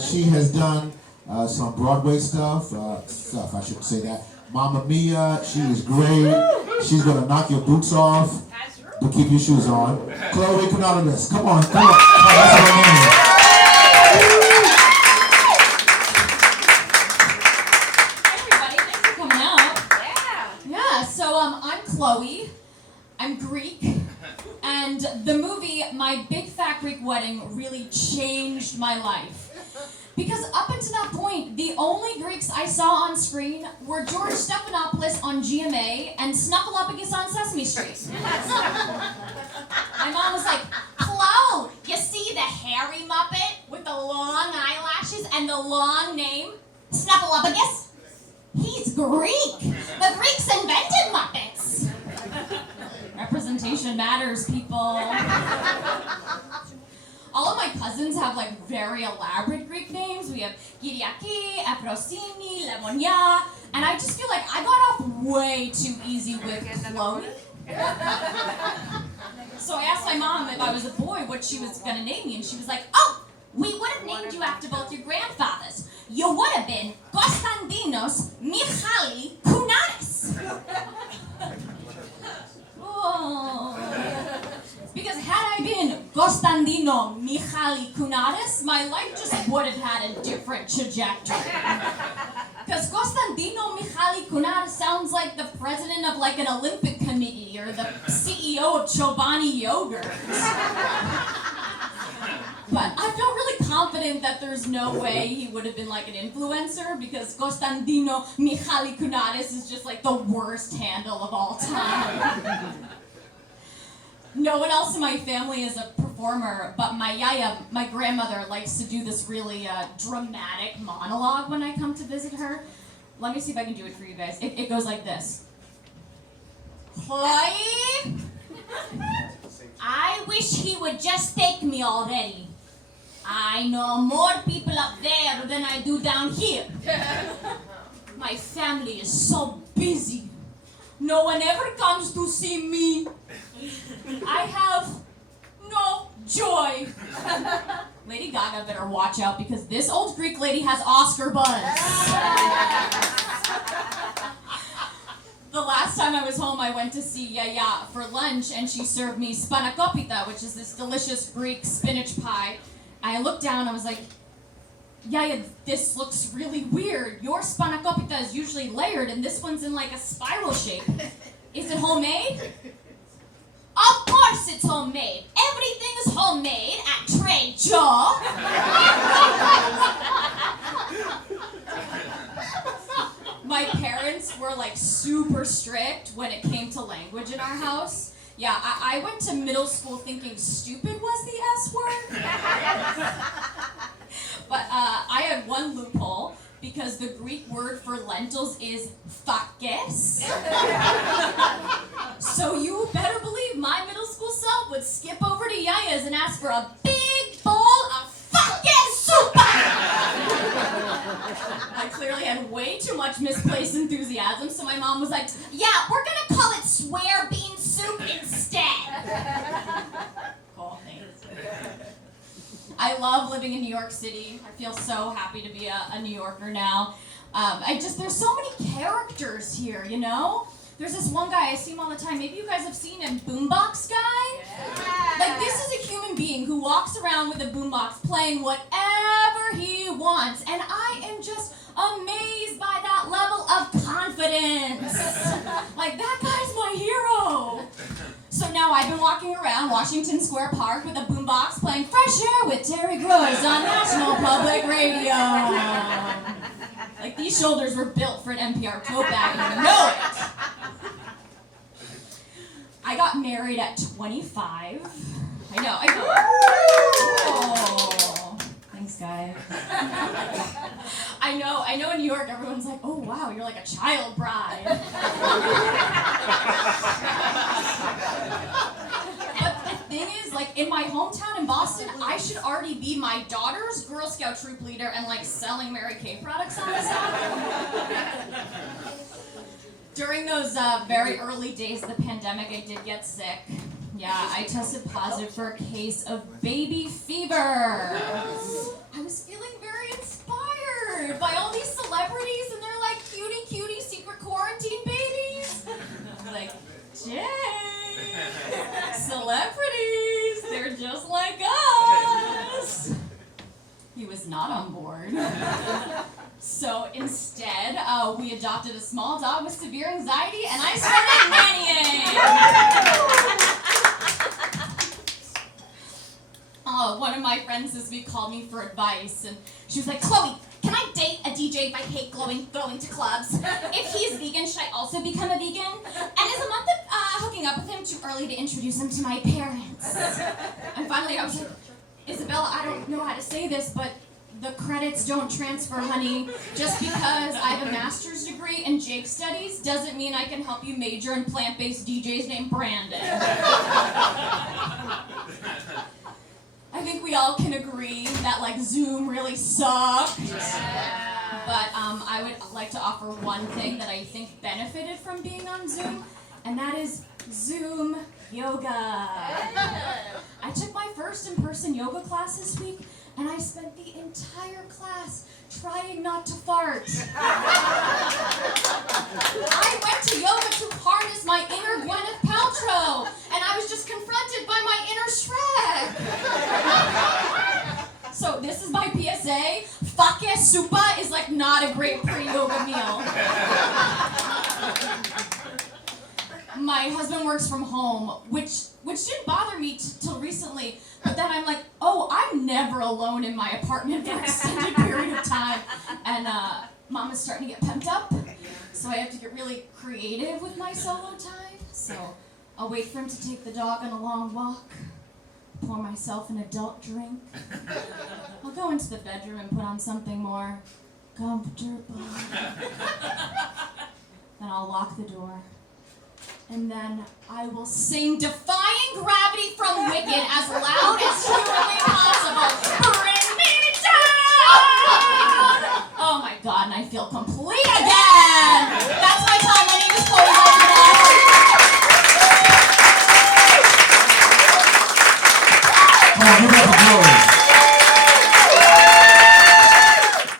She has done some Broadway stuff. I shouldn't say that. Mamma Mia, she is great. She's gonna knock your boots off, but keep your shoes on. Chloe Kounadis, come on. Oh, that's her name. I'm Chloe, I'm Greek, and the movie My Big Fat Greek Wedding really changed my life. Because up until that point, the only Greeks I saw on screen were George Stephanopoulos on GMA and Snuffleupagus on Sesame Street. My mom was like, Chloe, you see the hairy Muppet with the long eyelashes and the long name? Snuffleupagus? He's Greek. The Greeks invented Muppets. Representation matters, people. All of my cousins have like very elaborate Greek names. We have Kyriaki, Efrosini, Lemonia, and I just feel like I got off way too easy with Chloe. So I asked my mom if I was a boy what she was gonna name me, and she was like, oh, we would have named you after both your grandfathers. You would have been Kounadis Michali Kounadis. Oh. Because had I been Konstantino Michali Kounadis, my life just would have had a different trajectory. Because Konstantino Michali Kounadis sounds like the president of like an Olympic committee or the CEO of Chobani Yogurt. But I feel really confident that there's no way he would have been like an influencer because Konstantino Michali Kounadis is just like the worst handle of all time. No one else in my family is a performer, but my yaya, my grandmother, likes to do this really dramatic monologue when I come to visit her. Let me see if I can do it for you guys. It goes like this. Chloe, I wish he would just take me already. I know more people up there than I do down here. My family is so busy. No one ever comes to see me. I have no joy. Lady Gaga better watch out because this old Greek lady has Oscar buzz. The last time I was home, I went to see Yaya for lunch, and she served me spanakopita, which is this delicious Greek spinach pie. I looked down, I was like, Yaya, this looks really weird. Your spanakopita is usually layered, and this one's in like a spiral shape. Is it homemade? Of course it's homemade. Everything is homemade at Trade Joe. My parents were like super strict when it came to language in our house. Yeah, I went to middle school thinking stupid was the S word. But I had one loophole because the Greek word for lentils is phakes. So you better believe my middle school self would skip over to Yaya's and ask for a big bowl of fucking soup. I clearly had way too much misplaced enthusiasm, so my mom was like, yeah, we're gonna call it swear bean soup instead. Cool, thanks. I love living in New York City. I feel so happy to be a New Yorker now. There's so many characters here, you know? There's this one guy, I see him all the time. Maybe you guys have seen him, Boombox Guy? Yeah. Like, this is a human being who walks around with a boombox playing whatever he wants. And I am just amazed by that level of confidence. Like, that guy's my hero. So now I've been walking around Washington Square Park with a boombox playing Fresh Air with Terry Gross on National Public Radio. Like, these shoulders were built for an NPR tote bag, and you know it. I got married at 25. I know. Oh, thanks, guys. I know in New York, everyone's like, oh, wow, you're like a child bride. But the thing is, like, in my hometown in Boston, I should already be my daughter's Girl Scout troop leader and, like, selling Mary Kay products on the side. During those very early days of the pandemic, I did get sick. Yeah, I tested positive for a case of baby fever. I was feeling was not on board. So instead, we adopted a small dog with severe anxiety, and I started nannying. One of my friends this week called me for advice, and she was like, Chloe, can I date a DJ if I hate going to clubs? If he's vegan, should I also become a vegan? And is a month of hooking up with him too early to introduce him to my parents? And finally I was like, Isabella, I don't know how to say this, but the credits don't transfer, honey. Just because I have a master's degree in Jake studies doesn't mean I can help you major in plant-based DJs named Brandon. I think we all can agree that Zoom really sucked. Yeah. But I would like to offer one thing that I think benefited from being on Zoom, and that is Zoom yoga. I took my first in-person yoga class this week, and I spent the entire class trying not to fart. I went to yoga to harness my inner Gwyneth Paltrow, and I was just confronted by my inner Shrek. So this is my PSA. Fake supa is not a great pre-yoga meal. My husband works from home, which didn't bother me till recently, but then I'm like, oh, I'm never alone in my apartment for an extended period of time. And Mama's starting to get pumped up, so I have to get really creative with my solo time. So I'll wait for him to take the dog on a long walk, pour myself an adult drink. I'll go into the bedroom and put on something more comfortable. Then I'll lock the door. And then I will sing Defying Gravity from Wicked as loud as humanly possible. Bring me down! Oh my God, and I feel complete again! That's my time. My name is Kounadis. Oh, give it up for Chloe.